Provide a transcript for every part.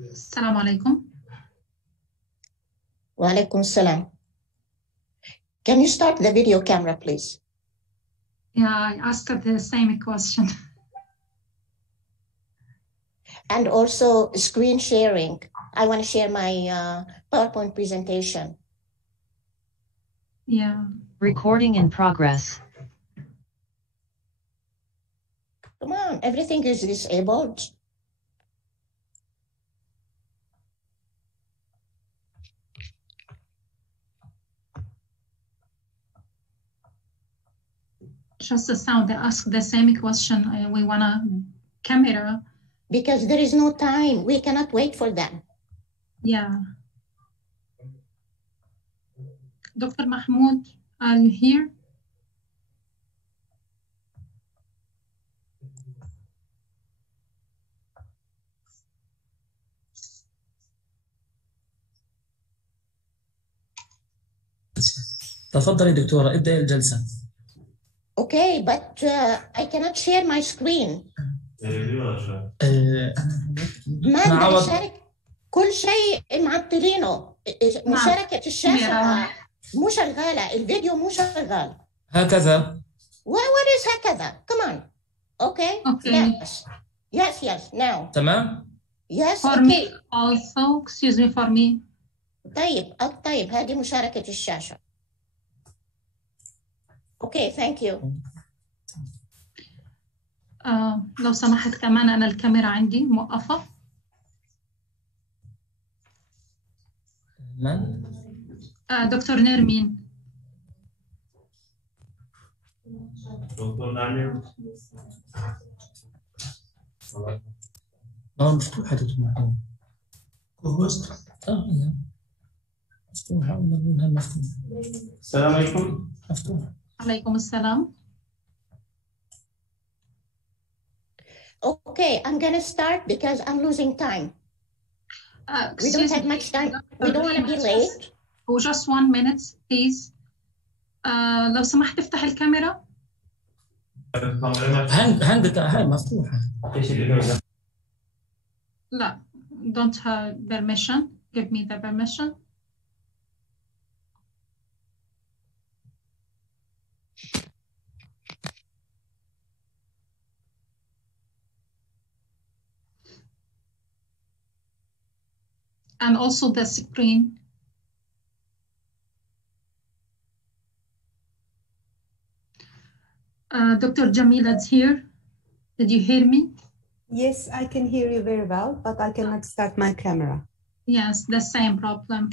السلام عليكم. وعليكم السلام. Can you start the video camera, please? Yeah, I asked the same question. And also screen sharing. I want to share my PowerPoint presentation. Yeah. Recording in progress. Come on, everything is disabled. Just the sound. They ask the same question. We want a camera. Because there is no time. We cannot wait for them. Yeah. Dr. Mahmoud, are you here? تفضلي دكتورة ابدأي الجلسة. Okay, but I cannot share my screen. ما أقدر أشارك كل شيء معطلينه. مشاركة الشاشة مو شغالة، الفيديو مو شغال. هكذا. What is هكذا? Come on. Okay. Yes. Now. تمام. Yes. For me also. Excuse me for me. طيب هذه مشاركة الشاشة. Okay, thank you. لو سمحت كمان أنا الكاميرا عندي موقفة. من؟ دكتور نيرمين. دكتور نيرمين. مفتوحة دكتور محمود. كوست. مفتوحة ونقولها مفتوحة. السلام عليكم. مفتوحة. عليكم السلام. Okay, I'm going to start because I'm losing time. We don't have much time. We don't want to be late. Just 1 minute, please. لو سمحت افتح الكاميرا. هاي مفتوحة. لا, don't have permission. Give me the permission. And also the screen. Dr. Jamila's here. Did you hear me? Yes, I can hear you very well, but I cannot start my camera. Yes, the same problem.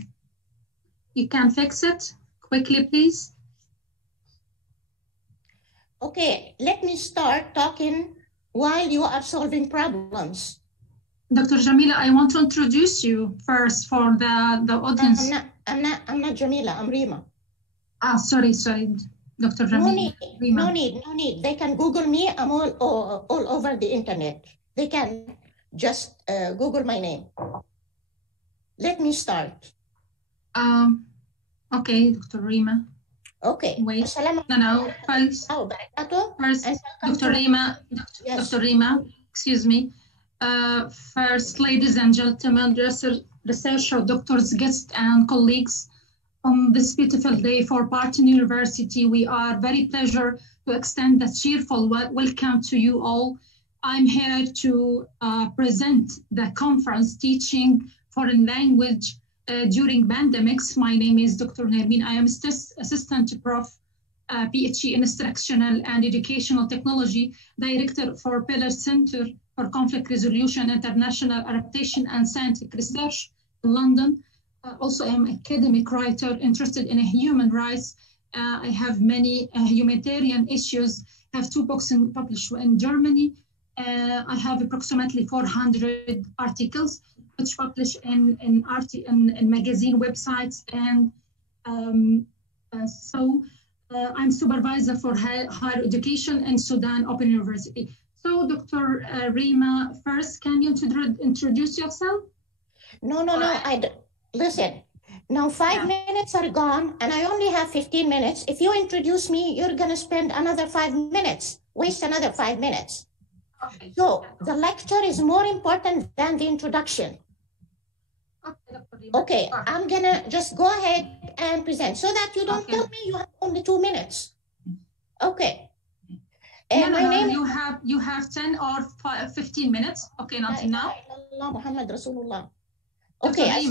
You can fix it quickly, please. Okay, let me start talking while you are solving problems. Dr. Jamila, I want to introduce you first for the audience. I'm not Jamila, I'm Rima. Sorry, Dr. Jamila. No need. They can Google me. I'm all over the internet. They can just Google my name. Let me start. Okay, Dr. Rima. Okay. Wait. No. First, Dr. Rima. Yes. Dr. Rima, excuse me. First, ladies and gentlemen, researchers, doctors, guests, and colleagues, on this beautiful day for Bartın University, we are very pleasure to extend a cheerful welcome to you all. I'm here to present the conference Teaching Foreign Language during Pandemics. My name is Dr. Nermin. I am Assistant Prof, PhD in Instructional and Educational Technology, Director for Pillar Center for Conflict Resolution, International Adaptation and Scientific Research in London. Also, I'm an academic writer interested in human rights. I have many humanitarian issues. I have 2 books published in Germany. I have approximately 400 articles which publish in magazine websites. And I'm supervisor for higher education in Sudan Open University. So, Dr. Rima, first, can you introduce yourself? No. Listen, now 5 minutes are gone, and I only have 15 minutes. If you introduce me, you're going to spend another 5 minutes, waste another 5 minutes. Okay. So the lecture is more important than the introduction. Okay, I'm gonna just go ahead and present so that you don't tell me you have only 2 minutes. Okay. And my name you have 10 or 15 minutes. Okay, not now. Muhammad Rasulullah. Okay,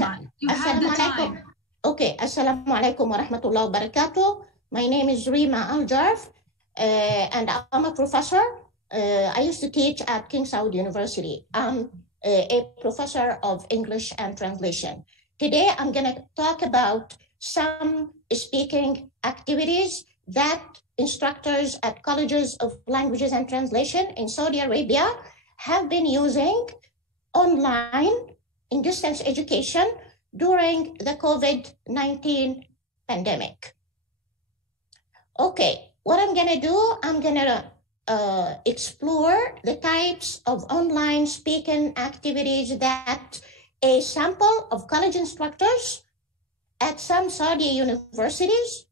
you have the time. Okay, assalamu alaikum wa rahmatullahi wa barakatuh. My name is Rima Al-Jarf, and I'm a professor. I used to teach at King Saud University. I'm a professor of English and translation. Today, I'm going to talk about some speaking activities that instructors at colleges of languages and translation in Saudi Arabia have been using online in distance education during the COVID-19 pandemic. Okay, what I'm going to do, I'm going to explore the types of online speaking activities that a sample of college instructors at some Saudi universities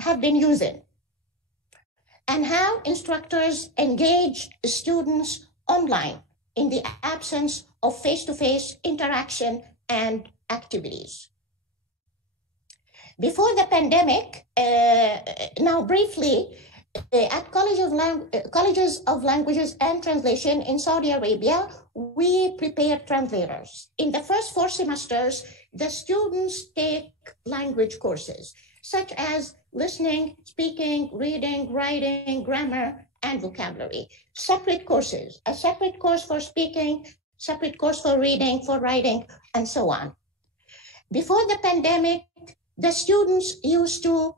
have been using, and how instructors engage students online in the absence of face-to-face interaction and activities. Before the pandemic, now briefly, at colleges of languages and translation in Saudi Arabia, we prepare translators. In the first 4 semesters, the students take language courses, such as listening, speaking, reading, writing, grammar, and vocabulary. Separate courses, a separate course for speaking, separate course for reading, for writing, and so on. Before the pandemic, the students used to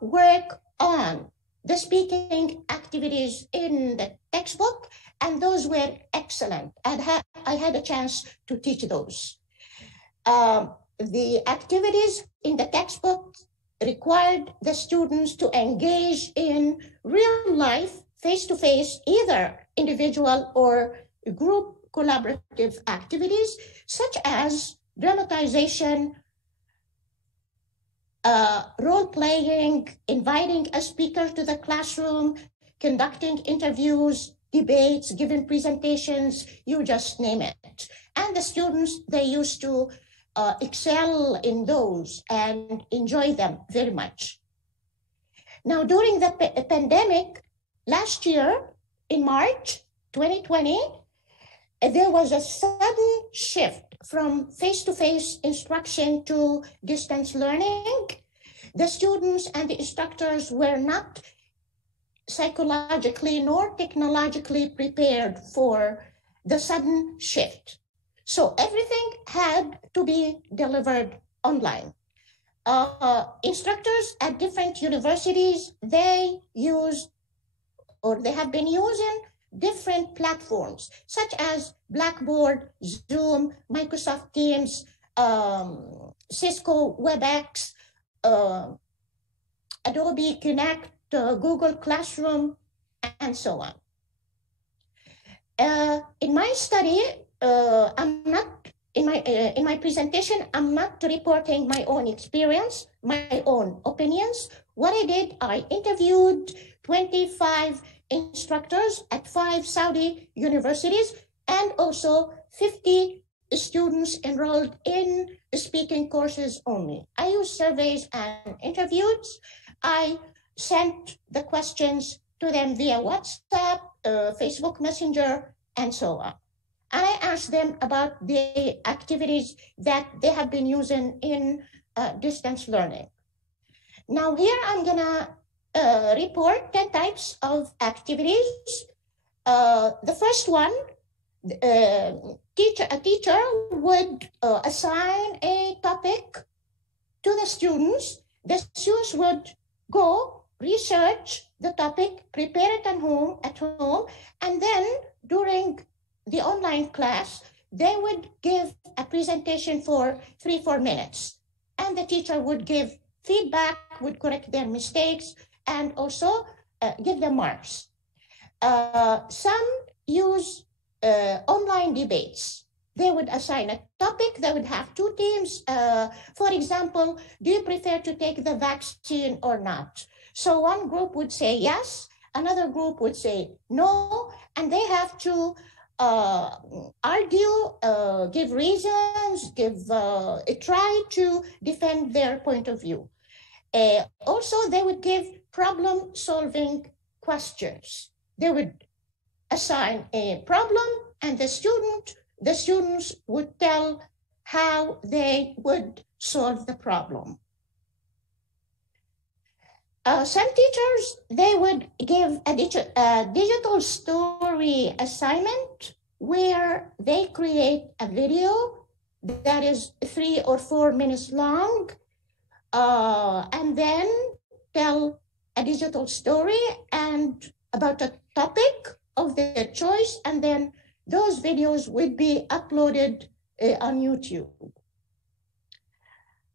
work on the speaking activities in the textbook, and those were excellent. I had a chance to teach those. The activities in the textbook required the students to engage in real life, face-to-face, either individual or group collaborative activities, such as dramatization, role-playing, inviting a speaker to the classroom, conducting interviews, debates, giving presentations, you just name it. And the students, they used to excel in those and enjoy them very much. Now, during the pandemic, last year, in March 2020, there was a sudden shift from face-to-face instruction to distance learning. The students and the instructors were not psychologically nor technologically prepared for the sudden shift. So everything had to be delivered online. Instructors at different universities, they used, or they have been using, different platforms, such as Blackboard, Zoom, Microsoft Teams, Cisco WebEx, Adobe Connect, Google Classroom, and so on. In my study, in my presentation, I'm not reporting my own experience, my own opinions. What I did, I interviewed 25 instructors at 5 Saudi universities, and also 50 students enrolled in speaking courses only. I used surveys and interviews. I sent the questions to them via WhatsApp, Facebook Messenger, and so on. And I asked them about the activities that they have been using in distance learning. Now here I'm gonna report 10 types of activities. The first one, a teacher would assign a topic to the students. The students would go research the topic, prepare it at home, and then during the online class, they would give a presentation for 3-4 minutes. And the teacher would give feedback, would correct their mistakes, and also give them marks. Some use online debates. They would assign a topic, they would have 2 teams. For example, do you prefer to take the vaccine or not? So one group would say yes, another group would say no, and they have to argue, give reasons, try to defend their point of view. Also, they would give problem-solving questions. They would assign a problem, and the students would tell how they would solve the problem. Some teachers, they would give a digital story assignment where they create a video that is 3 or 4 minutes long, and then tell a digital story and about a topic of their choice, and then those videos would be uploaded on YouTube.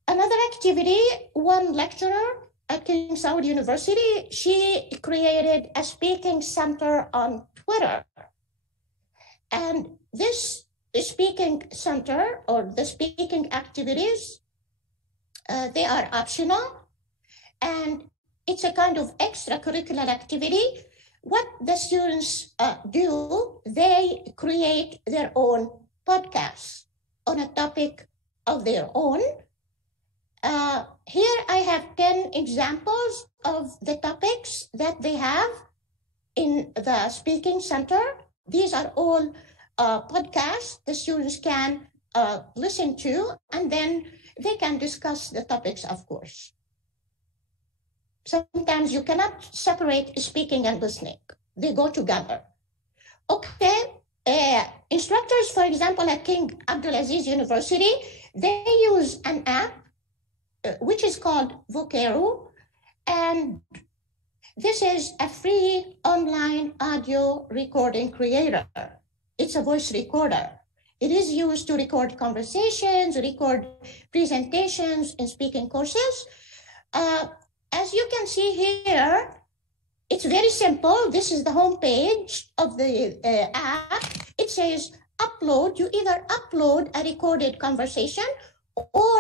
Another activity, one lecturer at King Saud University, she created a speaking center on Twitter. And this speaking center, or the speaking activities, they are optional, and it's a kind of extracurricular activity. What the students do, they create their own podcasts on a topic of their own. Here I have 10 examples of the topics that they have in the speaking center. These are all podcasts the students can listen to, and then they can discuss the topics, of course. Sometimes you cannot separate speaking and listening. They go together. Okay, instructors, for example, at King Abdulaziz University, they use an app which is called Vocero, and this is a free online audio recording creator. It's a voice recorder. It is used to record conversations, record presentations in speaking courses. As you can see here, it's very simple. This is the home page of the app. It says upload. You either upload a recorded conversation, or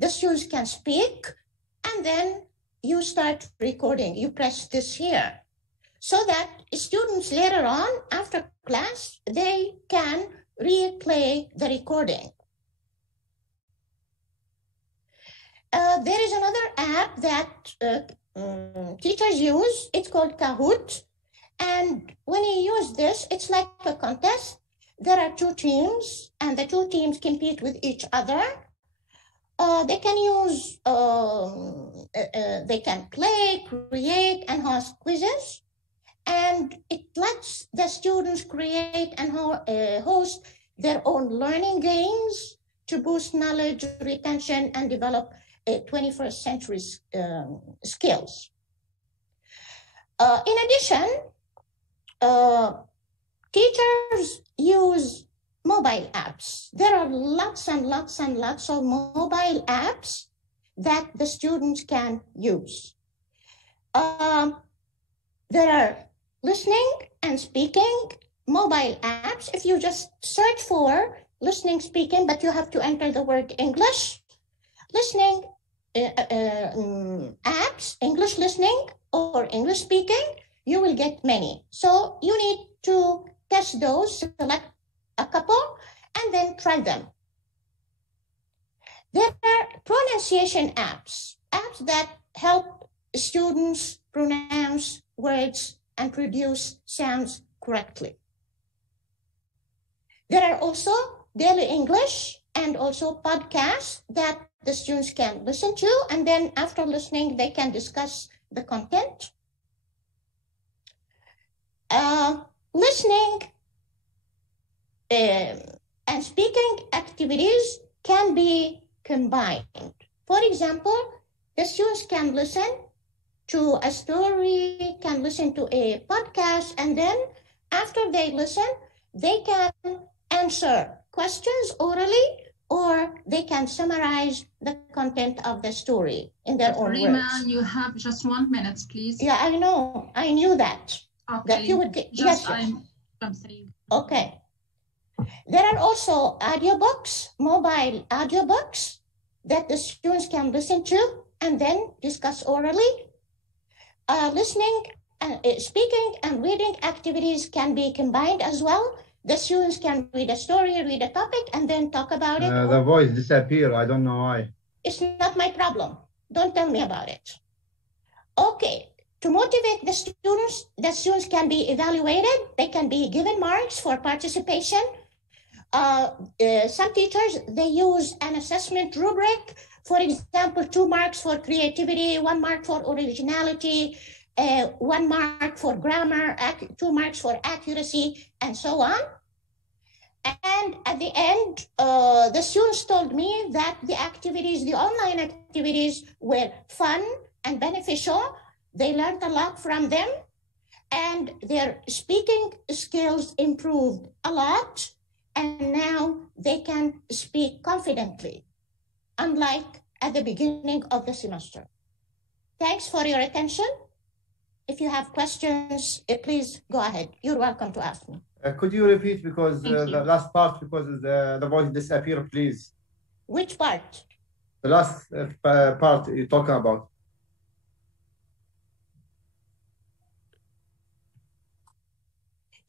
the students can speak, and then you start recording. You press this here, so that students later on, after class, they can replay the recording. There is another app that teachers use. It's called Kahoot. And when you use this, it's like a contest. There are 2 teams, and the 2 teams compete with each other. They can use, they can play, create, and host quizzes. And it lets the students create and host their own learning games to boost knowledge, retention, and develop 21st century skills. In addition, teachers use mobile apps. There are lots and lots and lots of mobile apps that the students can use. There are listening and speaking mobile apps. If you just search for listening, speaking, but you have to enter the word English, listening apps, English listening or English speaking, you will get many. So you need to test those, select a couple, and then try them. There are pronunciation apps that help students pronounce words and produce sounds correctly. There are also daily English and also podcasts that the students can listen to, and then after listening, they can discuss the content. Listening and speaking activities can be combined. For example, the students can listen to a story, can listen to a podcast, and then after they listen, they can answer questions orally, or they can summarize the content of the story in their own Rima, words. you have just 1 minute, please. Yeah, I know. I knew that. Okay. That you would get. Just Yes. I'm saying. Okay. There are also audiobooks, mobile audiobooks that the students can listen to and then discuss orally. Listening speaking and reading activities can be combined as well. The students can read a story, read a topic, and then talk about it. The voice disappeared. I don't know why. It's not my problem. Don't tell me about it. Okay. To motivate the students can be evaluated. They can be given marks for participation. Some teachers, they use an assessment rubric. For example, 2 marks for creativity, 1 mark for originality, 1 mark for grammar, 2 marks for accuracy, and so on. And at the end, the students told me that the activities, the online activities, were fun and beneficial. They learned a lot from them, and their speaking skills improved a lot, and now they can speak confidently, unlike at the beginning of the semester. Thanks for your attention. If you have questions, please go ahead. You're welcome to ask me. Could you repeat because the last part, because the voice disappeared, please? Which part? The last part you're talking about.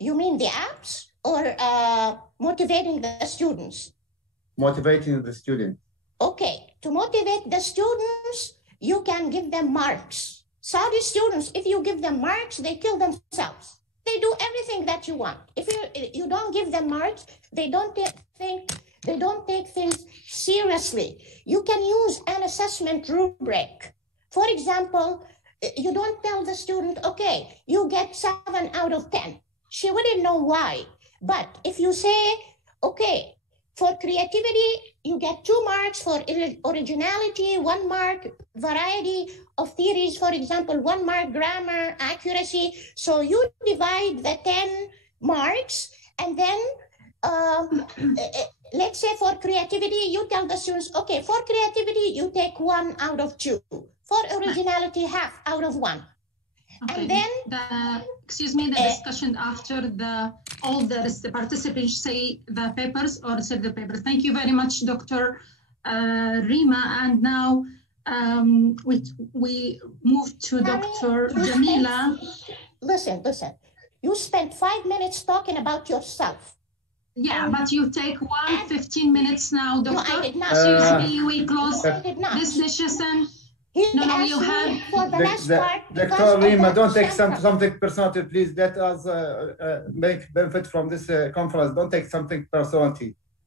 You mean the apps or motivating the students? Motivating the students. Okay, to motivate the students, you can give them marks. Saudi students, if you give them marks, they kill themselves. They do everything that you want. If you don't give them marks, they don't take things seriously. You can use an assessment rubric. For example, you don't tell the student, okay, you get 7 out of 10. She wouldn't know why. But if you say, okay, for creativity, you get 2 marks, for originality, 1 mark, variety of theories, for example, 1 mark, grammar, accuracy. So you divide the 10 marks, and then let's say for creativity, you tell the students, okay, for creativity, you take 1 out of 2. For originality, half out of 1. Okay. And then the discussion after all the participants say the papers or say the paper. Thank you very much, Dr. Rima. And now we move to Dr. Jamila. Listen. You spent 5 minutes talking about yourself. Yeah, but you take 15 minutes now, Doctor. No, I did not. Excuse me, we close I did not. this session. No, you have for the last part. Dr. Rima, don't take something personal, please. Let us make benefit from this conference. Don't take something personal.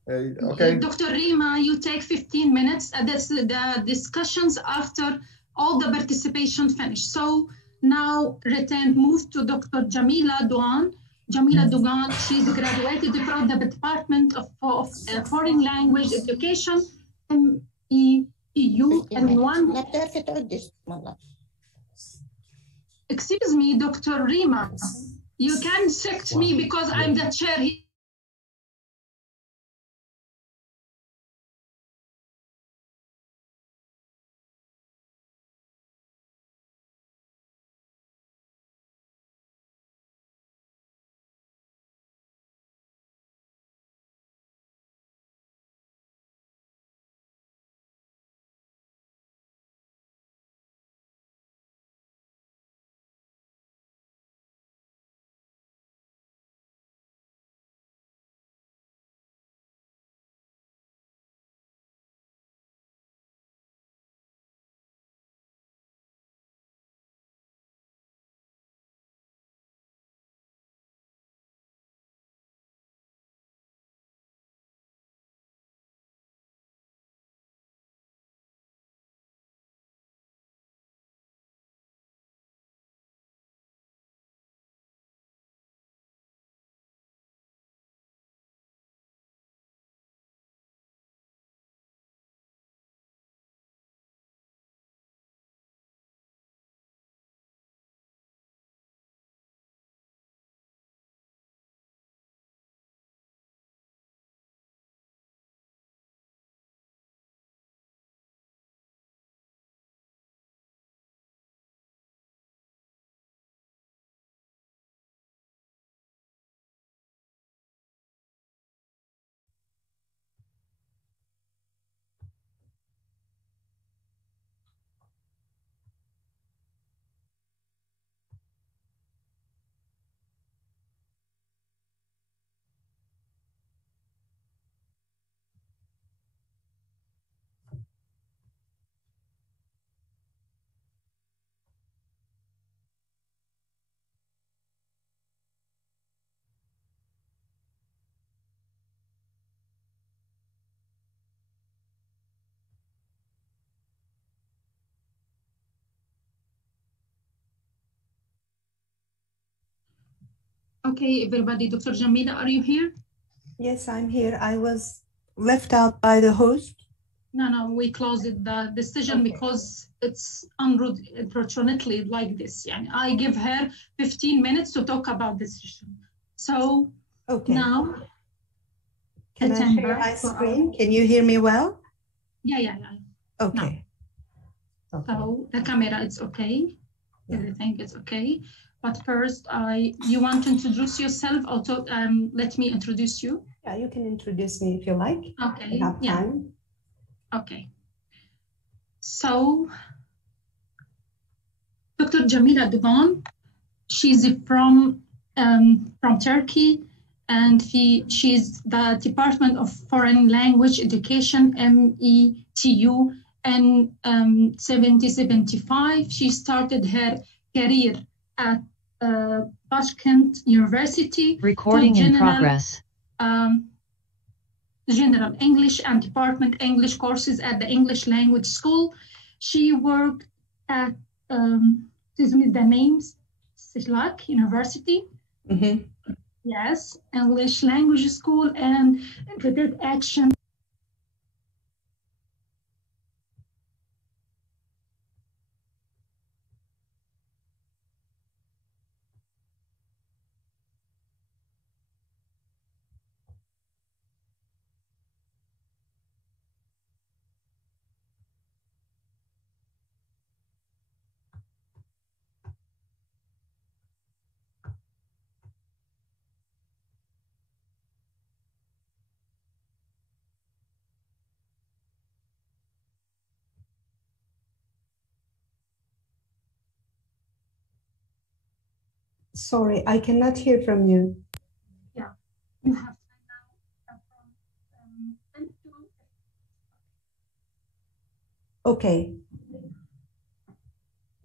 Okay. Dr. Rima, you take 15 minutes. That's the discussions after all the participation finished. So now move to Dr. Jamila Douan. Jamila Douan, she's graduated from the Department of Foreign Language Education, EU, and one. Excuse me, Dr. Rima, you can check me because I'm the chair here. Okay, everybody. Dr. Jamila, are you here? Yes, I'm here. I was left out by the host. No, we closed the decision because it's unfortunately like this. Yeah, I give her 15 minutes to talk about this issue. So now, can I share my screen? Can you hear me well? Yeah. Okay. So the camera, it's okay. Yeah. Everything is okay. But first, you want to introduce yourself or let me introduce you? Yeah, you can introduce me if you like. Okay. We have time. Okay. So, Dr. Jamila Dugan, she's from Turkey, and she's the Department of Foreign Language Education, METU, in 1775. She started her career at Tashkent University. Recording in progress. General English and Department English courses at the English Language School. She worked at, the names, Sihlak University. Mm-hmm. Yes, English Language School and Integrated Action. Sorry, I cannot hear from you. Yeah, you have time now from Okay.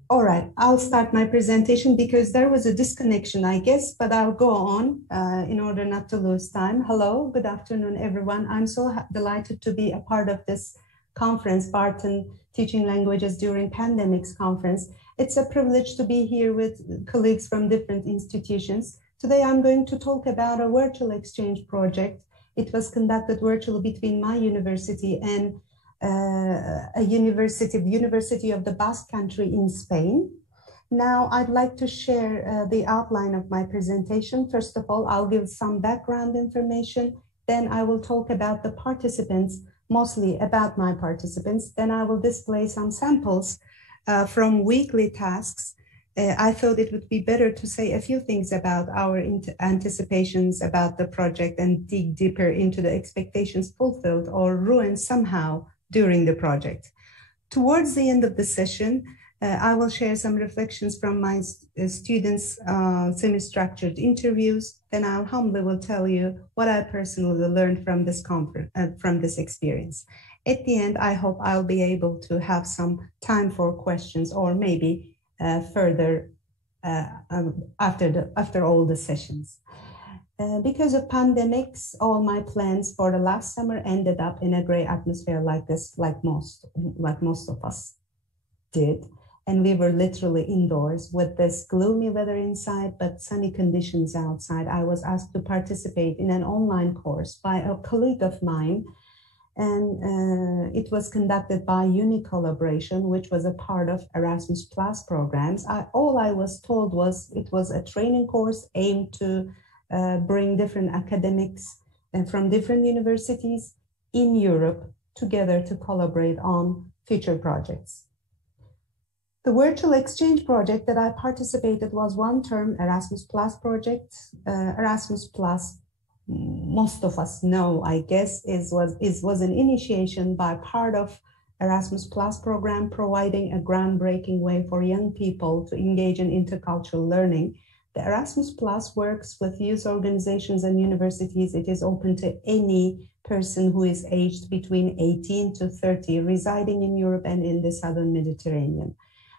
All right, I'll start my presentation because there was a disconnection, I guess, but I'll go on in order not to lose time. Hello, good afternoon, everyone. I'm so delighted to be a part of this conference, Bartın Teaching Languages During Pandemics conference. It's a privilege to be here with colleagues from different institutions. Today, I'm going to talk about a virtual exchange project. It was conducted virtually between my university and the University of the Basque Country in Spain. Now, I'd like to share the outline of my presentation. First of all, I'll give some background information. Then I will talk about the participants, mostly about my participants. Then I will display some samples from weekly tasks. I thought it would be better to say a few things about our anticipations about the project and dig deeper into the expectations fulfilled or ruined somehow during the project. Towards the end of the session, I will share some reflections from my students' semi-structured interviews. Then I'll humbly will tell you what I personally learned from this conference, from this experience. At the end, I hope I'll be able to have some time for questions or maybe further after all the sessions. Because of pandemics, all my plans for the last summer ended up in a gray atmosphere like this, like most of us did. And we were literally indoors with this gloomy weather inside, but sunny conditions outside. I was asked to participate in an online course by a colleague of mine. And it was conducted by Uni Collaboration, which was a part of Erasmus Plus programs. All I was told was it was a training course aimed to bring different academics from different universities in Europe together to collaborate on future projects. The virtual exchange project that I participated was one-term Erasmus Plus project. Erasmus Plus, most of us know, I guess, was an initiation by part of Erasmus Plus program, providing a groundbreaking way for young people to engage in intercultural learning. The Erasmus Plus works with youth organizations and universities. It is open to any person who is aged between 18 to 30, residing in Europe and in the Southern Mediterranean.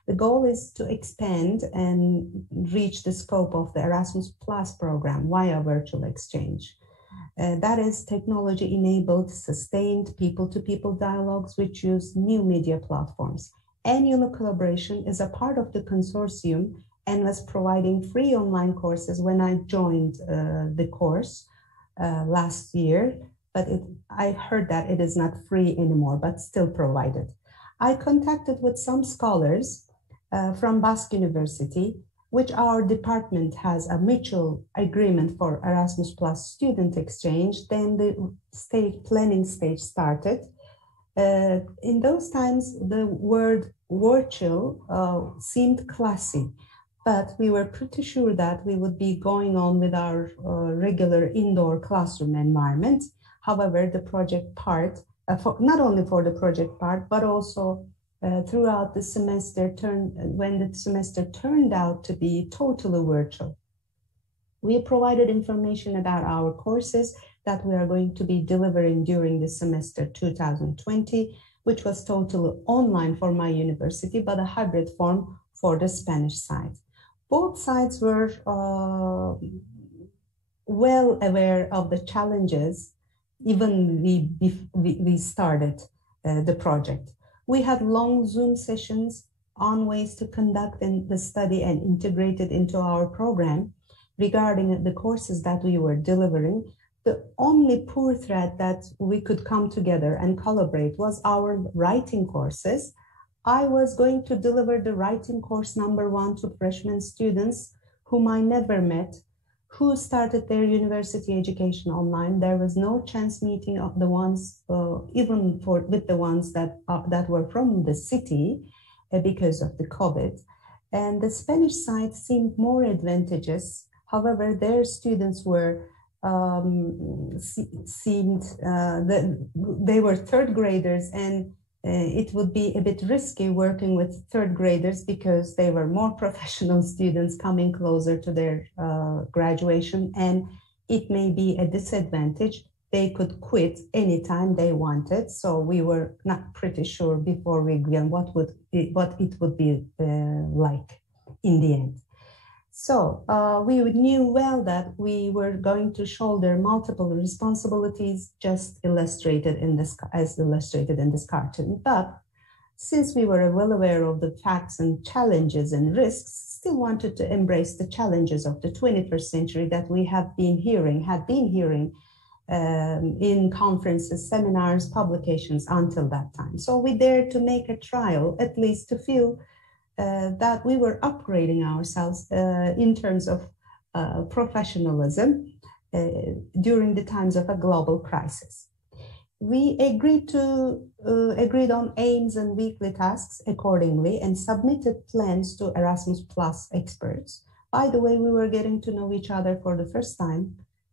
The goal is to expand and reach the scope of the Erasmus Plus program via virtual exchange. That is technology-enabled, sustained people-to-people dialogues which use new media platforms. Annual collaboration is a part of the consortium and was providing free online courses when I joined the course last year, but I heard that it is not free anymore, but still provided. I contacted with some scholars from Bartın Üniversitesi, which our department has a mutual agreement for Erasmus Plus student exchange. Then the planning stage started. In those times, the word virtual seemed classy, but we were pretty sure that we would be going on with our regular indoor classroom environment. However, the project part, not only for the project part, but also throughout the semester, when the semester turned out to be totally virtual. We provided information about our courses that we are going to be delivering during the semester 2020, which was totally online for my university, but a hybrid form for the Spanish side. Both sides were well aware of the challenges, even we started the project. We had long Zoom sessions on ways to conduct the study and integrate it into our program regarding the courses that we were delivering. The only poor thread that we could come together and collaborate was our writing courses. I was going to deliver the writing course #1 to freshman students whom I never met, who started their university education online. There was no chance meeting of the ones, even with the ones that were from the city because of the COVID. And the Spanish side seemed more advantageous. However, their students were they were third graders, and it would be a bit risky working with third graders because they were more professional students coming closer to their graduation, and it may be a disadvantage. They could quit anytime they wanted, so we were not pretty sure before we began what it would be like in the end. So we knew well that we were going to shoulder multiple responsibilities, just illustrated in this, as illustrated in this cartoon. But since we were well aware of the facts and challenges and risks, still wanted to embrace the challenges of the 21st century that we had been hearing in conferences, seminars, publications until that time. So we dared to make a trial, at least to feel that we were upgrading ourselves in terms of professionalism during the times of a global crisis. We agreed on aims and weekly tasks accordingly and submitted plans to Erasmus Plus experts. By the way, we were getting to know each other for the first time,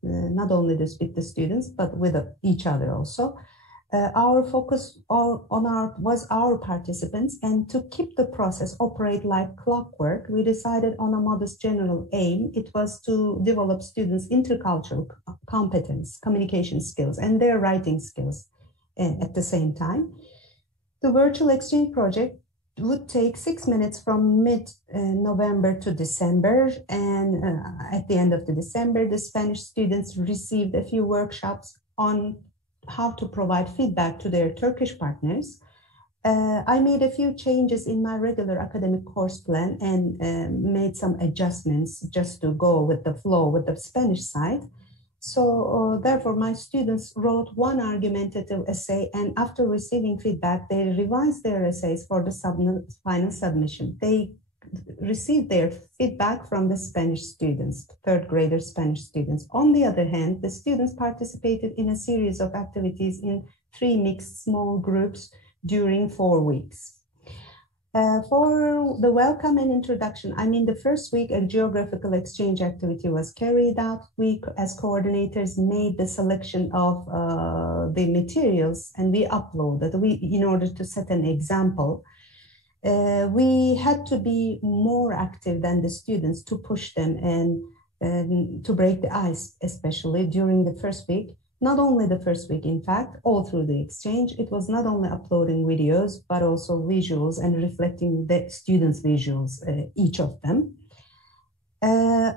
not only with the students, but with each other also. Our focus was our participants, and to keep the process operate like clockwork, we decided on a modest general aim. It was to develop students' intercultural competence, communication skills, and their writing skills at the same time. The virtual exchange project would take 6 minutes from mid-November to December, and at the end of the December, the Spanish students received a few workshops on how to provide feedback to their Turkish partners. I made a few changes in my regular academic course plan and made some adjustments just to go with the flow with the Spanish side. So therefore, my students wrote one argumentative essay, and after receiving feedback, they revised their essays for the final submission. They received their feedback from the Spanish students, third grader Spanish students. On the other hand, the students participated in a series of activities in 3 mixed small groups during 4 weeks. For the welcome and introduction, the first week a geographical exchange activity was carried out. We, as coordinators, made the selection of the materials, and we uploaded, in order to set an example. We had to be more active than the students to push them and to break the ice, especially during the first week. Not only the first week, in fact, all through the exchange, it was not only uploading videos, but also visuals and reflecting the students' visuals, each of them.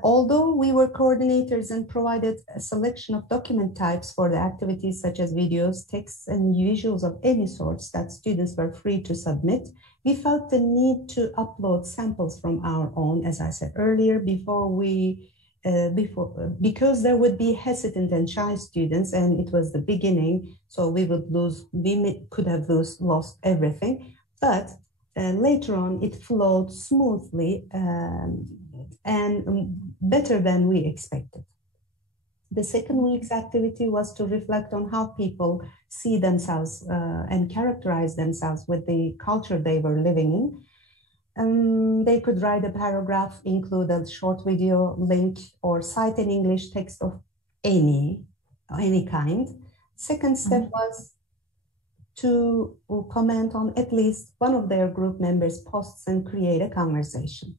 Although we were coordinators and provided a selection of document types for the activities such as videos, texts, and visuals of any sorts that students were free to submit, we felt the need to upload samples from our own, as I said earlier, because there would be hesitant and shy students, and it was the beginning, so we could have lost everything. But later on, it flowed smoothly and better than we expected. The second week's activity was to reflect on how people see themselves and characterize themselves with the culture they were living in. They could write a paragraph, include a short video link, or cite an English text of any kind. Second step was to comment on at least one of their group members' posts and create a conversation.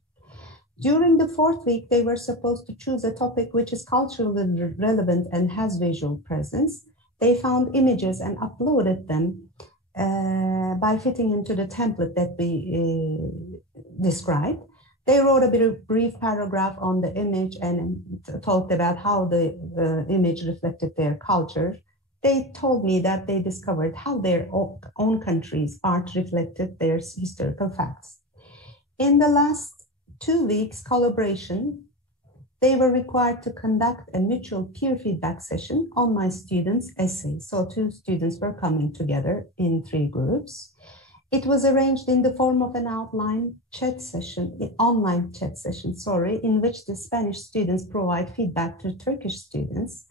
During the fourth week, they were supposed to choose a topic which is culturally relevant and has visual presence. They found images and uploaded them by fitting into the template that we described. They wrote a brief paragraph on the image and talked about how the image reflected their culture. They told me that they discovered how their own country's art reflected their historical facts. In the last 2 weeks collaboration, they were required to conduct a mutual peer feedback session on my students' essays. So 2 students were coming together in 3 groups. It was arranged in the form of an online chat session, in which the Spanish students provide feedback to Turkish students,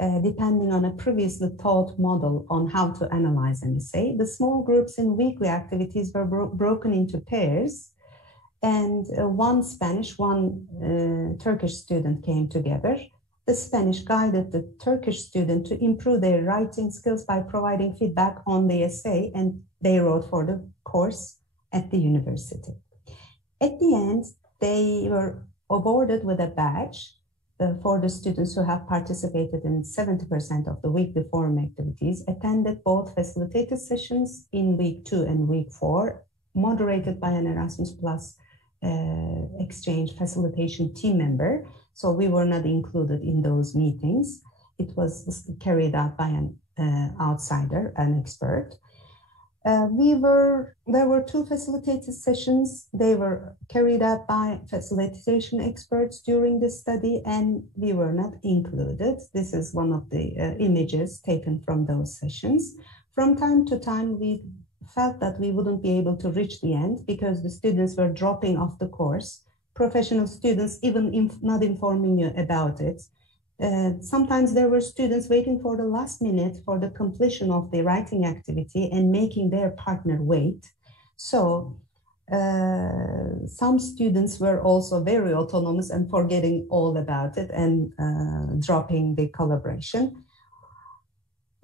depending on a previously taught model on how to analyze an essay. The small groups in weekly activities were broken into pairs, and one Spanish, one Turkish student came together. The Spanish guided the Turkish student to improve their writing skills by providing feedback on the essay, and they wrote for the course at the university. At the end, they were awarded with a badge for the students who have participated in 70% of the weekly forum activities, attended both facilitated sessions in week 2 and week 4, moderated by an Erasmus Plus exchange facilitation team member. So we were not included in those meetings. It was carried out by an outsider, an expert. There were 2 facilitated sessions. They were carried out by facilitation experts during the study, and we were not included. This is one of the images taken from those sessions. From time to time, we felt that we wouldn't be able to reach the end because the students were dropping off the course. Professional students even not informing you about it. Sometimes there were students waiting for the last minute for the completion of the writing activity and making their partner wait. So some students were also very autonomous and forgetting all about it and dropping the collaboration.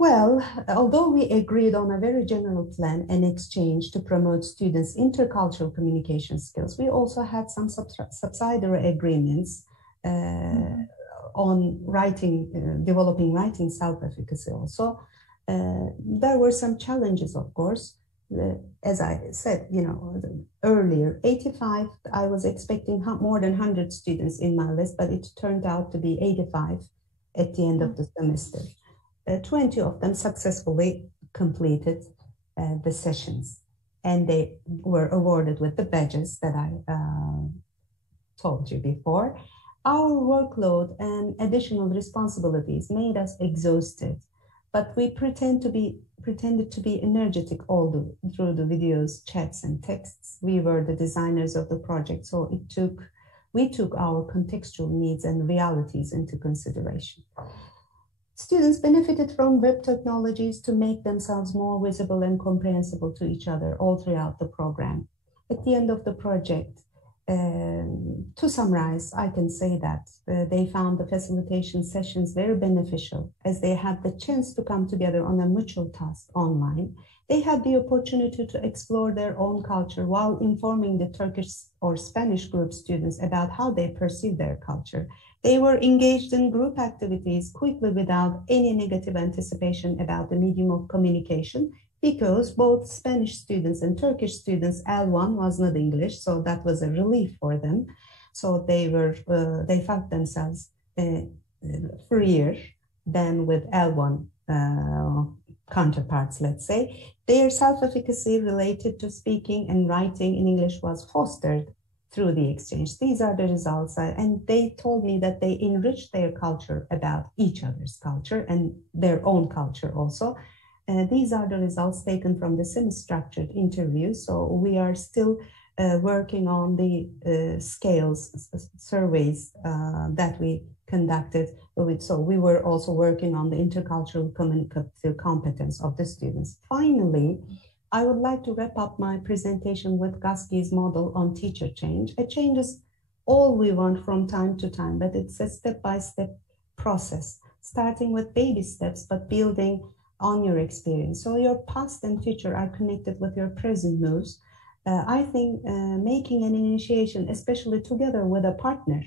Well, although we agreed on a very general plan and exchange to promote students' intercultural communication skills, we also had some subsidiary agreements on developing writing self-efficacy also. There were some challenges, of course. As I said, earlier, 85, I was expecting more than 100 students in my list, but it turned out to be 85 at the end of the semester. 20 of them successfully completed the sessions, and they were awarded with the badges that I told you before. Our workload and additional responsibilities made us exhausted, but we pretended to be energetic through the videos, chats, and texts. We were the designers of the project, so we took our contextual needs and realities into consideration. Students benefited from web technologies to make themselves more visible and comprehensible to each other all throughout the program. At the end of the project, to summarize, I can say that they found the facilitation sessions very beneficial as they had the chance to come together on a mutual task online. They had the opportunity to explore their own culture while informing the Turkish or Spanish group students about how they perceive their culture. They were engaged in group activities quickly without any negative anticipation about the medium of communication, because both Spanish students and Turkish students, L1 was not English, so that was a relief for them. So they felt themselves freer than with L1 counterparts, let's say, their self-efficacy related to speaking and writing in English was fostered through the exchange. These are the results. And they told me that they enriched their culture about each other's culture and their own culture also. These are the results taken from the semi-structured interview. So we are still working on the scales, surveys that we conducted. So we were also working on the intercultural communicative competence of the students. Finally, I would like to wrap up my presentation with Gaski's model on teacher change. A change is all we want from time to time, but it's a step-by-step process, starting with baby steps, but building on your experience. So your past and future are connected with your present moves. I think making an initiation, especially together with a partner,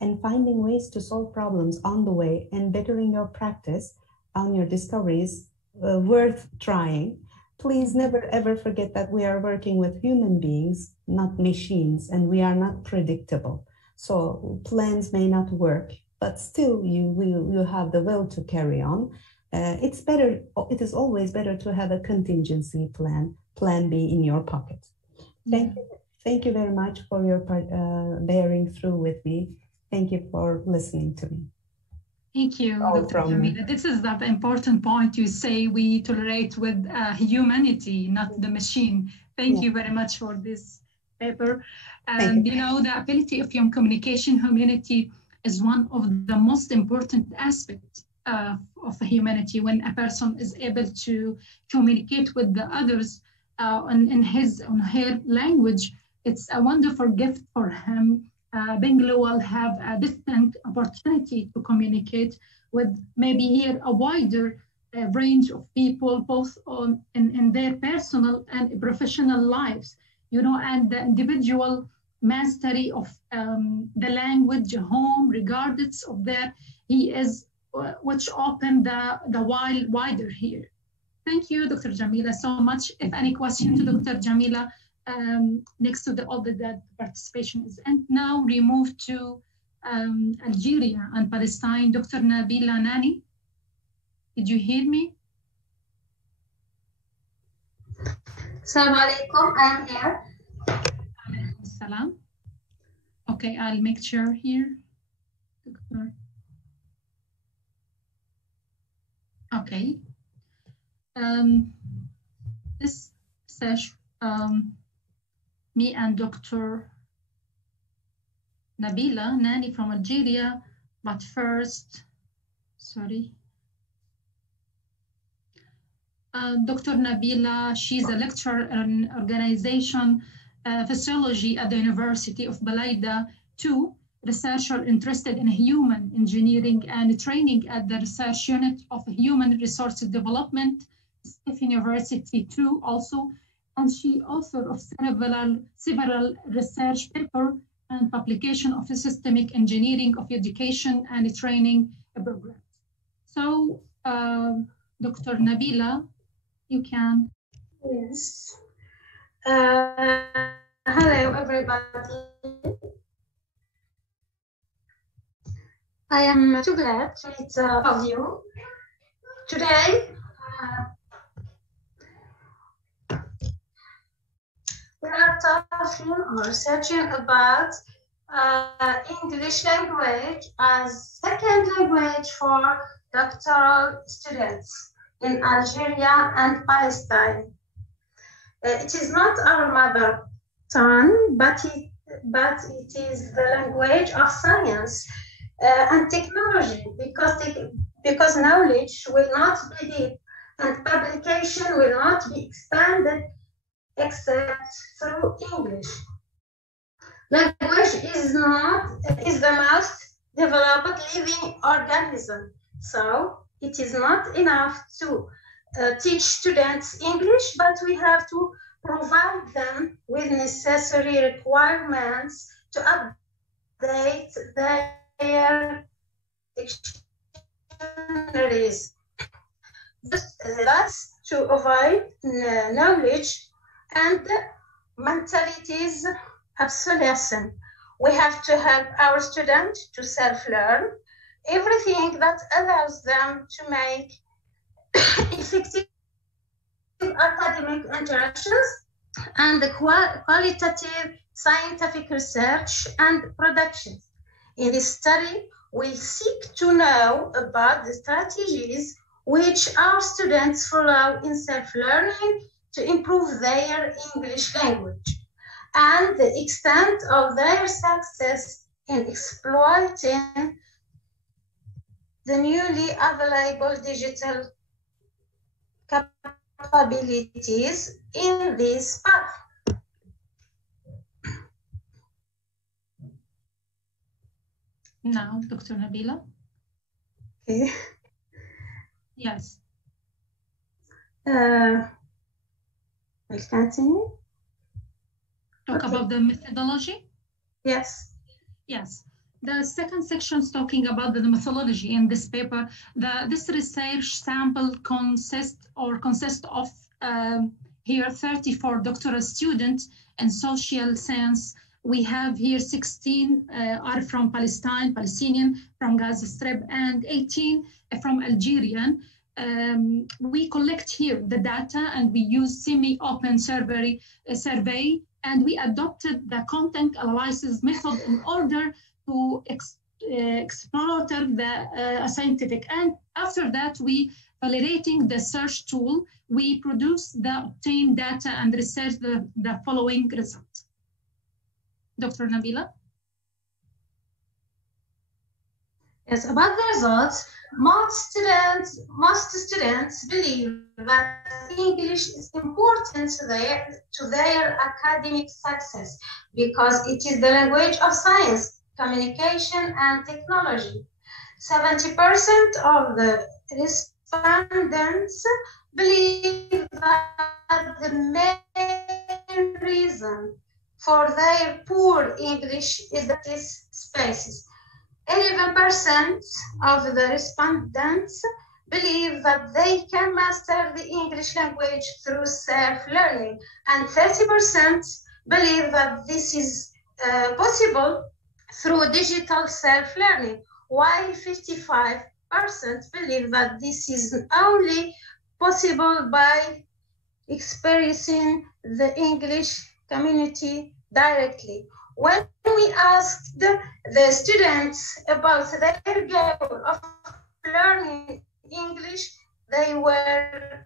and finding ways to solve problems on the way and bettering your practice on your discoveries worth trying. Please never ever forget that we are working with human beings, not machines, and we are not predictable. So plans may not work, but still you have the will to carry on. It is always better to have a contingency plan B in your pocket. Thank you very much for your bearing through with me. Thank you for listening to me. Thank you, Dr. Jamila. This is the important point. You say we tolerate with humanity, not the machine. Thank you very much for this paper. And you know, the ability of young communication humanity is one of the most important aspects of humanity. When a person is able to communicate with the others in his or her language, it's a wonderful gift for him. Bengali will have a distinct opportunity to communicate with maybe here a wider range of people, both in their personal and professional lives, you know, and the individual mastery of the language home, regardless of that, he is which open the wider here. Thank you, Dr. Jamila, so much. If any question to Dr. Jamila, next to all the participation is. And now we move to Algeria and Palestine. Dr. Nabila Nani, did you hear me? Assalamu alaikum, I'm here. Alaikum salam. Okay, I'll make sure here. Doctor. Okay. This session, me and Dr. Nabila Nani from Algeria, but first, sorry. Dr. Nabila, she's a lecturer in organization physiology at the University of Balida, too, researcher interested in human engineering and training at the research unit of human resources development, State University, too, also. And she author of several research papers and publication of the systemic engineering of education and training programs. So, Dr. Nabila, you can. Yes. Hello, everybody. I am too glad to meet all of you. Today, we are talking or researching about English language as second language for doctoral students in Algeria and Palestine. It is not our mother tongue, but it is the language of science and technology, because knowledge will not be deep and publication will not be expanded except through English. Language is the most developed living organism, so it is not enough to teach students English, but we have to provide them with necessary requirements to update their dictionaries. Thus, to avoid knowledge and mentalities obsolescence. We have to help our students to self-learn everything that allows them to make effective academic interactions and the qualitative scientific research and productions. In this study, we seek to know about the strategies which our students follow in self-learning to improve their English language and the extent of their success in exploiting the newly available digital capabilities in this path. Now, Dr. Nabila. Okay. Yes. We'll continue. Talk about the methodology? Yes. Yes. The second section is talking about the methodology in this paper. This research sample consists of here 34 doctoral students in social science. We have here 16 are from Palestinian, from Gaza Strip, and 18 from Algerian. We collect here the data and we use semi-open survey, and we adopted the content analysis method in order to explore the scientific. And after that, we validating the search tool, we produce the obtained data and research the following results. Dr. Nabila? Yes, about the results, most students believe that English is important to their academic success because it is the language of science, communication, and technology. 70% of the respondents believe that the main reason for their poor English is that these spaces. 11% of the respondents believe that they can master the English language through self-learning, and 30% believe that this is possible through digital self-learning, while 55% believe that this is only possible by experiencing the English community directly. When we asked the students about their goal of learning English, they were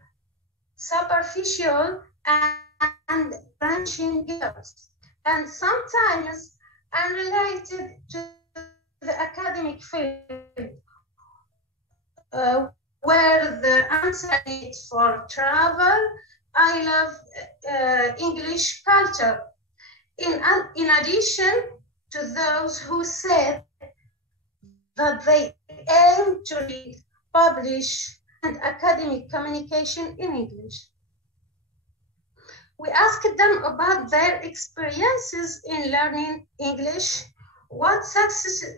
superficial and branching goals, and sometimes unrelated to the academic field, where the answer is for travel. I love English culture. In addition to those who said that they aim to read, publish, and academic communication in English. We asked them about their experiences in learning English, what succeeded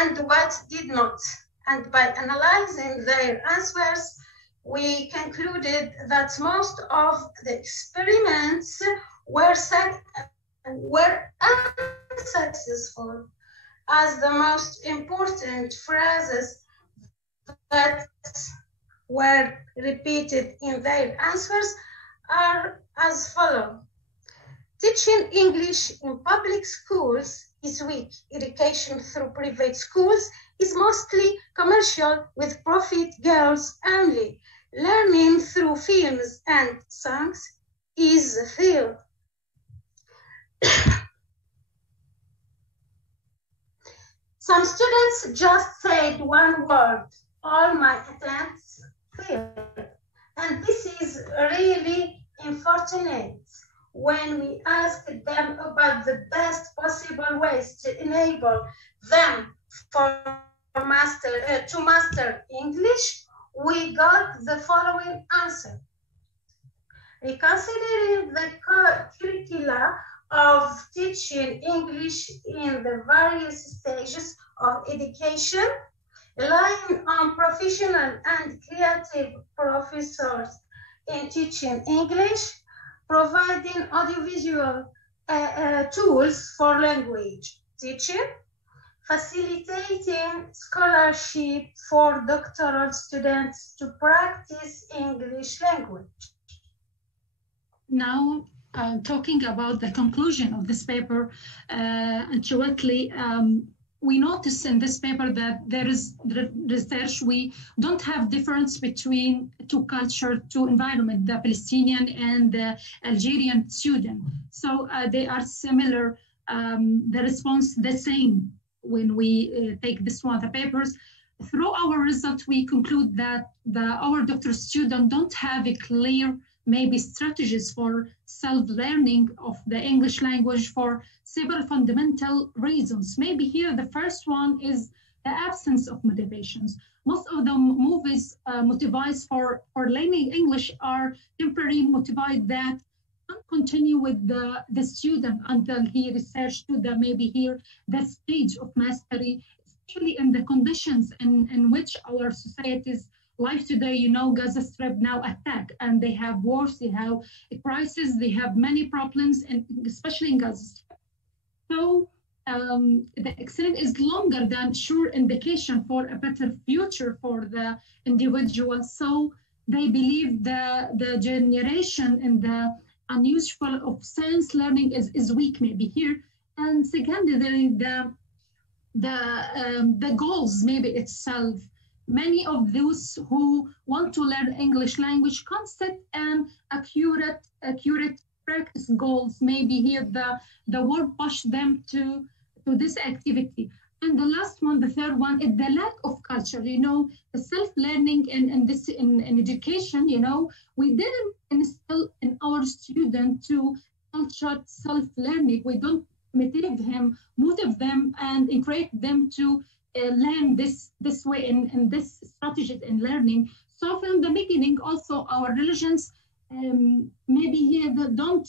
and what did not. And by analyzing their answers, we concluded that most of the experiments were unsuccessful, as the most important phrases that were repeated in their answers are as follows. Teaching English in public schools is weak. Education through private schools is mostly commercial with profit goals only. Learning through films and songs is a field. Some students just said one word, all my attempts failed. And this is really unfortunate when we asked them about the best possible ways to enable them to master English. We got the following answer. Reconsidering the curricula of teaching English in the various stages of education, relying on professional and creative professors in teaching English, providing audiovisual tools for language teaching, facilitating scholarship for doctoral students to practice English language. Now, talking about the conclusion of this paper, shortly, we notice in this paper that there is research. We don't have difference between two culture, two environment, the Palestinian and the Algerian student. So they are similar. The response the same when we take this one of the papers. Through our result, we conclude that our doctoral students don't have a clear maybe strategies for self-learning of the English language for several fundamental reasons. Maybe here the first one is the absence of motivations. Most of the movies motivates for learning English are temporary motivated that can't continue with the student until he researched to the maybe here the stage of mastery, especially in the conditions in which our societies life today, you know, Gaza Strip now attack, and they have wars, they have a crisis, they have many problems, and especially in Gaza Strip. So the accident is longer than sure indication for a better future for the individual. So they believe the generation and the unusual of science learning is weak maybe here. And secondly, the goals maybe itself. Many of those who want to learn English language can't set an accurate practice goals. Maybe here the world pushed them to this activity. And the last one, the third one, is the lack of culture. You know, the self-learning in education. You know, we didn't instill in our student to culture self-learning. We don't motivate them and encourage them to learn this way in this strategy in learning. So from the beginning, also our religions maybe here don't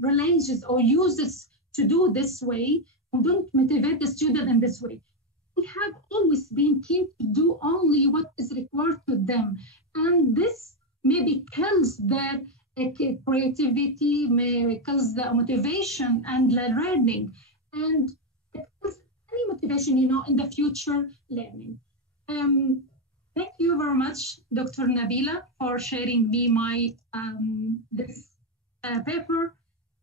religious or uses to do this way and don't motivate the student in this way. We have always been keen to do only what is required to them, and this maybe kills their creativity, maybe kills the motivation and the learning, and it kills any motivation, you know, in the future learning. Thank you very much, Dr. Nabila, for sharing me my this paper,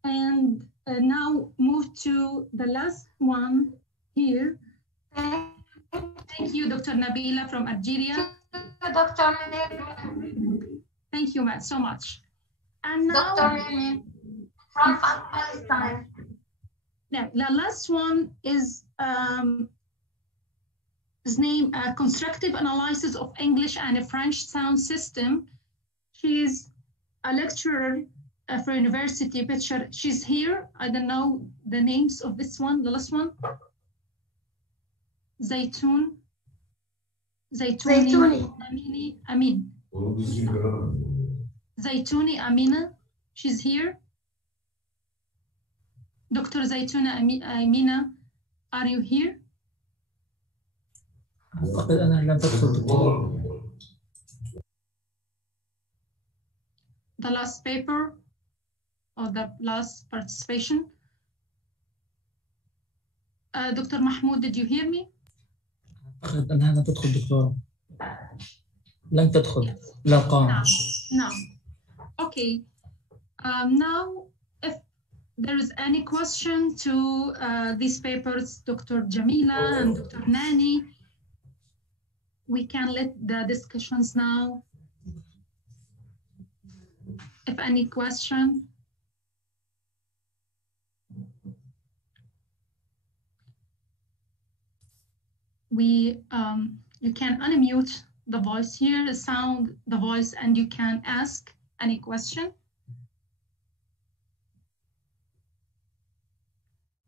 and now move to the last one here. Thank you, Dr. Nabila from Algeria. Dr. Thank you so much. And now, Dr. from Palestine. Now, the last one is his name, Constructive Analysis of English and French Sound System. She's a lecturer for university picture. She's here. I don't know the names of this one, the last one. Zaytouni Amin. Zaytouni Amina. She's here. Dr. Zaytouni Amina, are you here? أعتقد أنها لم تدخل دكتور. The last paper or the last participation. Dr. Mahmoud, did you hear me? أعتقد أنها لم تدخل دكتورة. لن تدخل إلى القاعة. No. Okay. Now, if there is any question to these papers, Dr. Jamila and Dr. Nani, we can let the discussions now. If any question. You can unmute the voice here, the voice, and you can ask any question.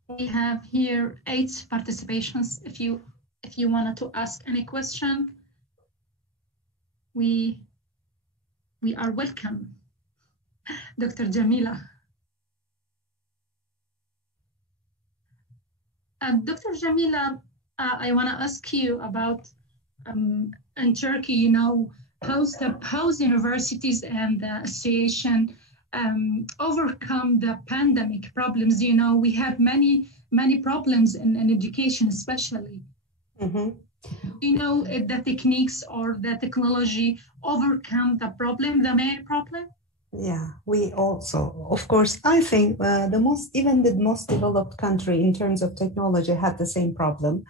We have here 8 participations. If you wanted to ask any question, we are welcome. Dr. Jamila. Dr. Jamila, I want to ask you about in Turkey, you know, how's universities and the association overcome the pandemic problems. You know, we have many problems in education, especially. Mm-hmm. You know, the techniques or the technology overcome the problem, the main problem. Yeah, we also, of course, I think even the most developed country in terms of technology had the same problem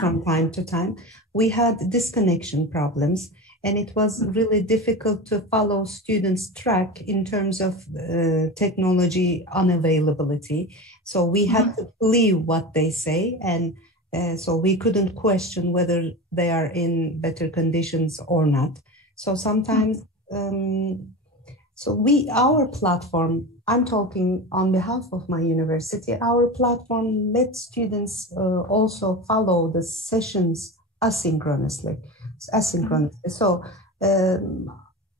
from time to time. We had disconnection problems, and it was really difficult to follow students' track in terms of technology unavailability. So we had to believe what they say, and so we couldn't question whether they are in better conditions or not. So sometimes, our platform, I'm talking on behalf of my university, our platform lets students also follow the sessions asynchronously. So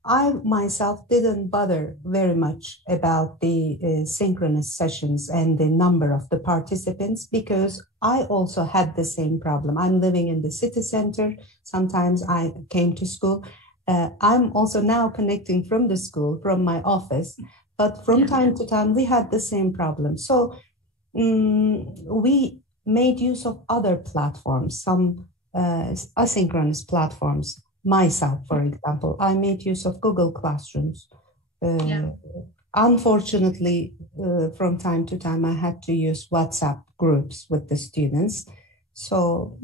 I myself didn't bother very much about the synchronous sessions and the number of the participants, because I also had the same problem. I'm living in the city center. Sometimes I came to school. I'm also now connecting from the school, from my office, but from time to time we had the same problem. So we made use of other platforms, some asynchronous platforms. Myself, for example, I made use of Google Classrooms. Unfortunately, from time to time, I had to use WhatsApp groups with the students. So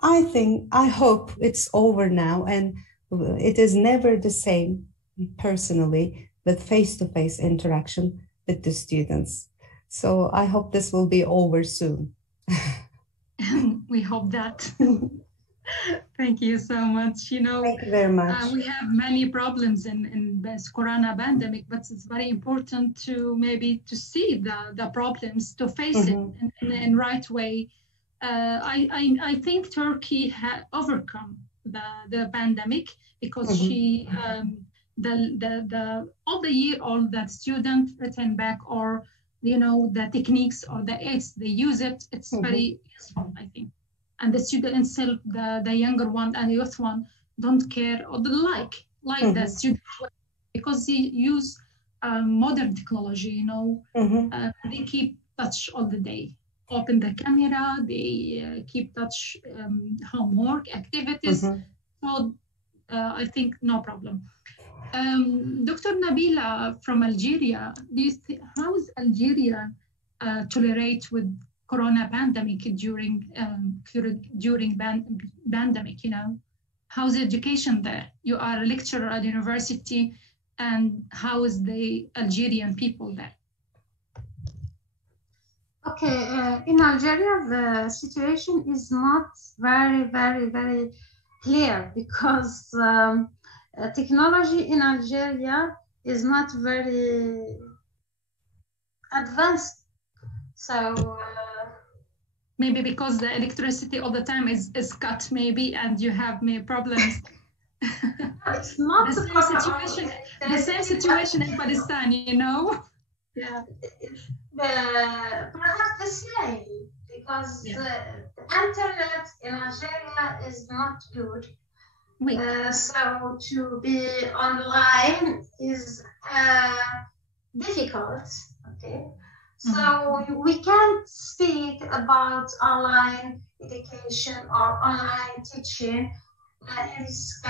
I hope it's over now, and it is never the same, personally, with face-to-face interaction with the students. So I hope this will be over soon. We hope that. Thank you so much. You know, thank you very much. We have many problems in this Corona pandemic, but it's very important to maybe to see the problems, to face it in right way. I think Turkey had overcome the pandemic because she all the year all that student return back, or you know, the techniques or the aids they use it. It's very useful, I think. And the student itself, the younger one and the youth one, don't care or like the student, because they use modern technology, you know. They keep touch all the day. Open the camera, they keep touch homework, activities. So I think no problem. Dr. Nabila from Algeria, how is Algeria tolerate with Corona pandemic during pandemic? You know, how's education there? You are a lecturer at university, and how is the Algerian people there? Okay, in Algeria, the situation is not very clear, because technology in Algeria is not very advanced. So maybe because the electricity all the time is cut, maybe, and you have problems. It's not the same situation in Palestine, you know. Perhaps the same, because the internet in Algeria is not good. So to be online is difficult. Okay. So we can't speak about online education or online teaching in these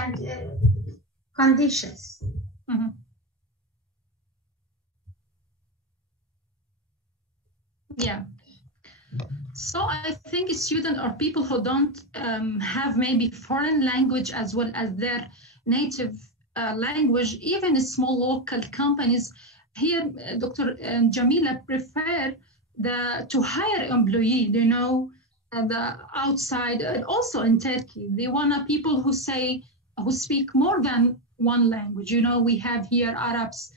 conditions. Yeah. So I think students or people who don't have maybe foreign language as well as their native language, even small local companies, here, Dr. Jamila prefer to hire employee, you know, the outside, and also in Turkey, they want people who speak more than one language. You know, we have here Arabs,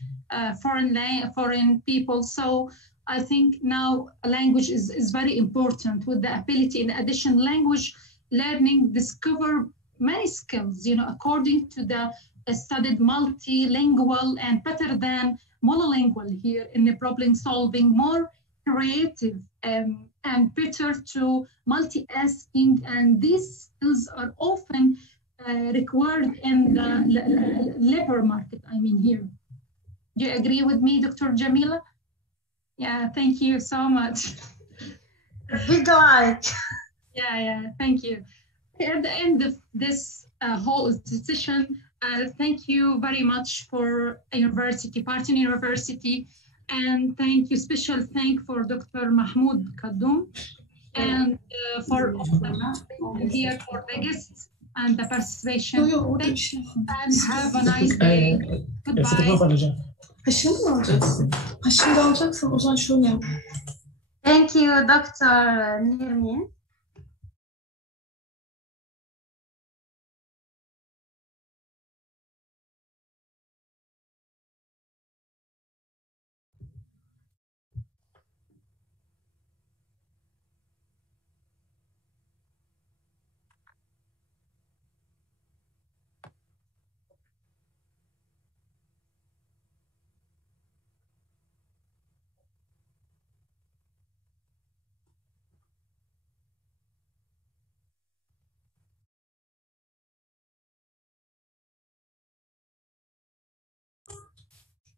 foreign people. So I think now language is very important, with the ability, in addition, language learning, discover many skills, you know, according to the studied multilingual and better than monolingual here in the problem solving, more creative and better to multi-asking, and these skills are often required in the labor market, I mean here. Do you agree with me, Dr. Jamila? Yeah, thank you so much. Big like. Yeah, thank you. At the end of this whole session, thank you very much for Bartın University, and special thank for Dr. Mahmoud Kaddoum, and for all the here for the guests and the participation. Thank you, and have a nice day. Goodbye. Thank you, Dr. Nirmin.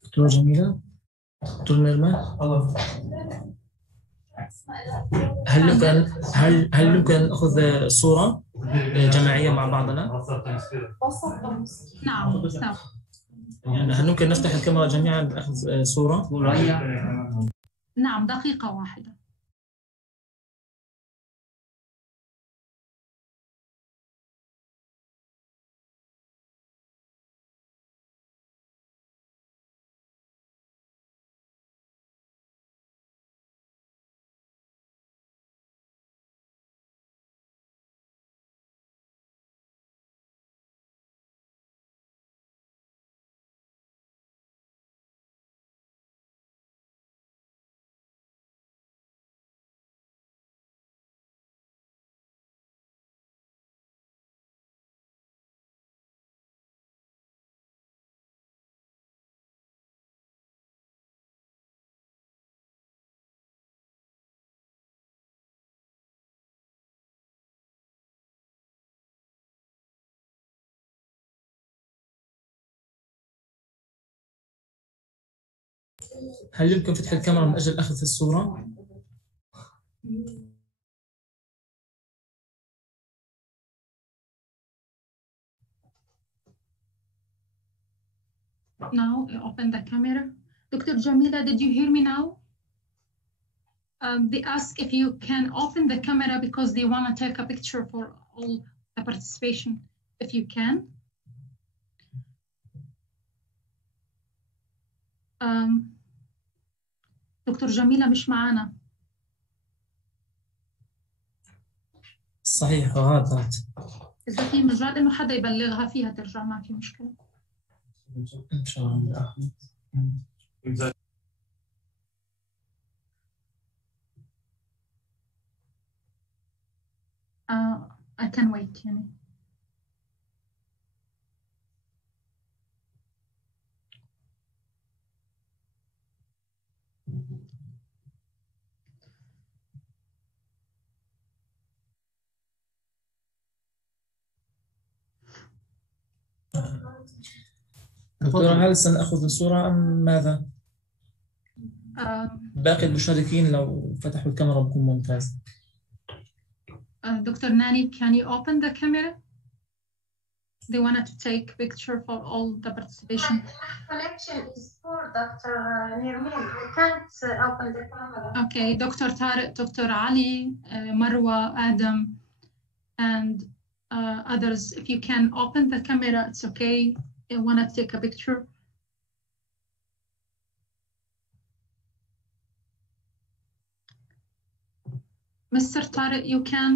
دكتورة جميلة، دكتور نرمة، هل يمكن أن نأخذ صورة جماعية مع بعضنا؟ نعم. هل يمكن نفتح الكاميرا جميعا لأخذ صورة؟ نعم، دقيقة واحدة. هل يمكن فتح الكاميرا من أجل أخذ الصورة؟ Now open the camera. Dr. Jamila, did you hear me now? They ask if you can open the camera because they want to take a picture for all the participation, if you can. دكتور جميلة مش معانا. صحيح، غادرت. إذا في مجال إنه حدا يبلغها فيها ترجع، ما في مشكلة. إن شاء الله. I can wait يعني. دكتورة، هل سنأخذ الصورة أم ماذا؟ باقي المشاركين لو فتحوا الكاميرا بكون ممتاز. Dr. Nani, can you open the camera? They wanted to take picture for all the participation. Connection is poor, Dr. Nirmin. I can't open the camera. Okay, Dr. Tariq, Dr. Ali, Marwa, Adam, and others. If you can open the camera, it's okay. I want to take a picture. Mr. Tariq, you can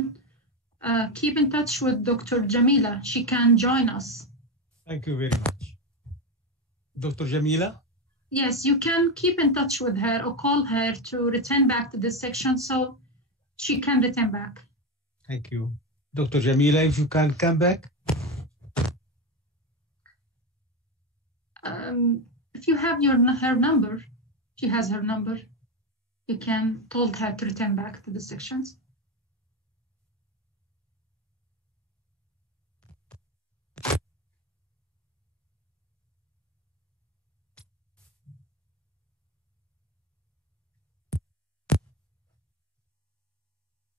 keep in touch with Dr. Jamila. She can join us. Thank you very much. Dr. Jamila? Yes, you can keep in touch with her or call her to return back to this section so she can return back. Thank you. Dr. Jamila, if you can come back. If you have her number, she has her number, you can told her to return back to the sections.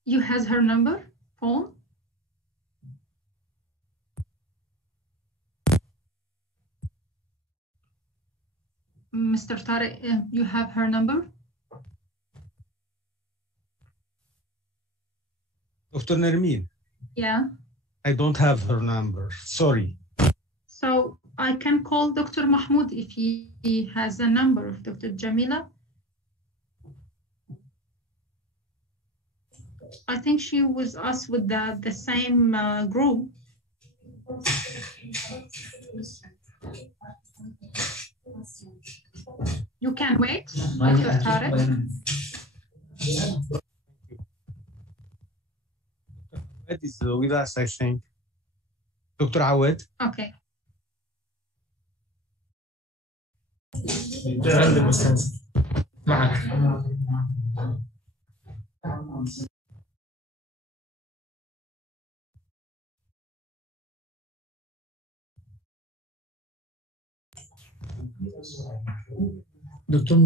You has her number, phone? Mr. Tariq, you have her number? Dr. Nermin, Yeah. I don't have her number. Sorry. So I can call Dr. Mahmoud if he has a number of Dr. Jamila. I think she was us with the same group. You can wait, Dr. Tariq. Awad is with us, I think. Dr. Awad? Okay. عندك أستاذ معك. دكتور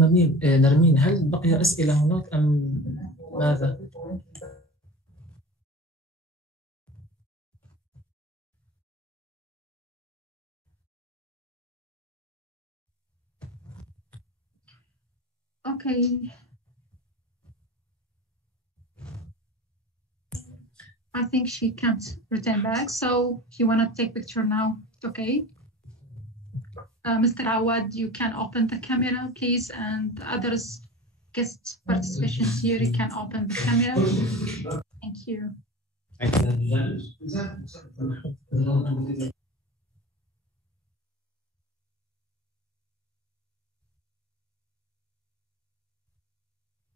نرمين هل بقي أسئلة هناك أم ماذا؟ Okay. I think she can't return back. So if you want to take picture now, okay. Mr. Awad, you can open the camera, please, and others guest participations here, you can open the camera. Thank you. Thank you.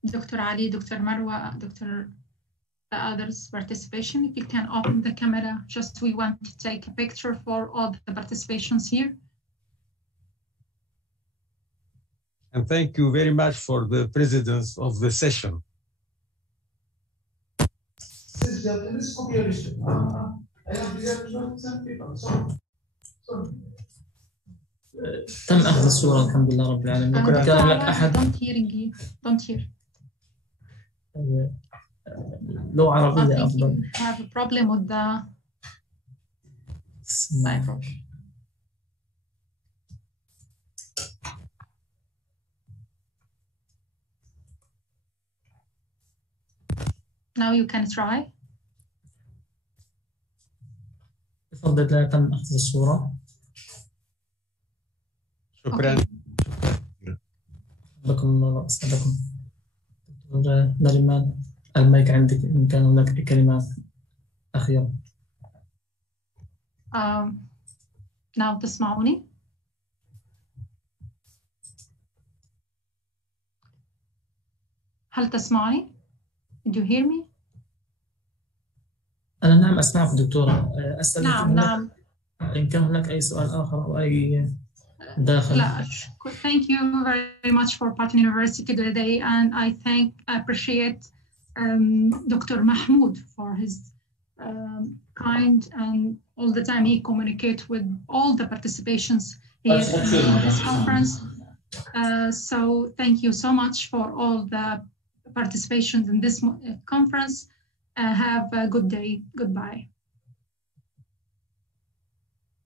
Dr. Ali, Dr. Marwa, Dr. the others participation, if you can open the camera, just we want to take a picture for all the participations here. And thank you very much for the presidents of the session. تم أخذ الصورة الحمد لله رب العالمين. كان هناك أحد don't hear. لو عربية أفضل. I have a problem with the cipher. Now you can try. بفضل الله تم أخذ الصورة. شكرا. بكم الله أسعدكم. دكتور نريمان المايك عندك إن كان هناك كلمات أخيرة. Now تسمعوني؟ هل تسمعني؟ Did you hear me? أنا نعم أسمعك دكتورة. أسأل نعم. إن كان هناك أي سؤال آخر أو أي داخل. لا. Thank you very much for Bartın University today, and I appreciate Dr. Mahmoud for his kind and all the time he communicates with all the participations here in this conference. So thank you so much for all the participations in this conference. Have a good day. Goodbye.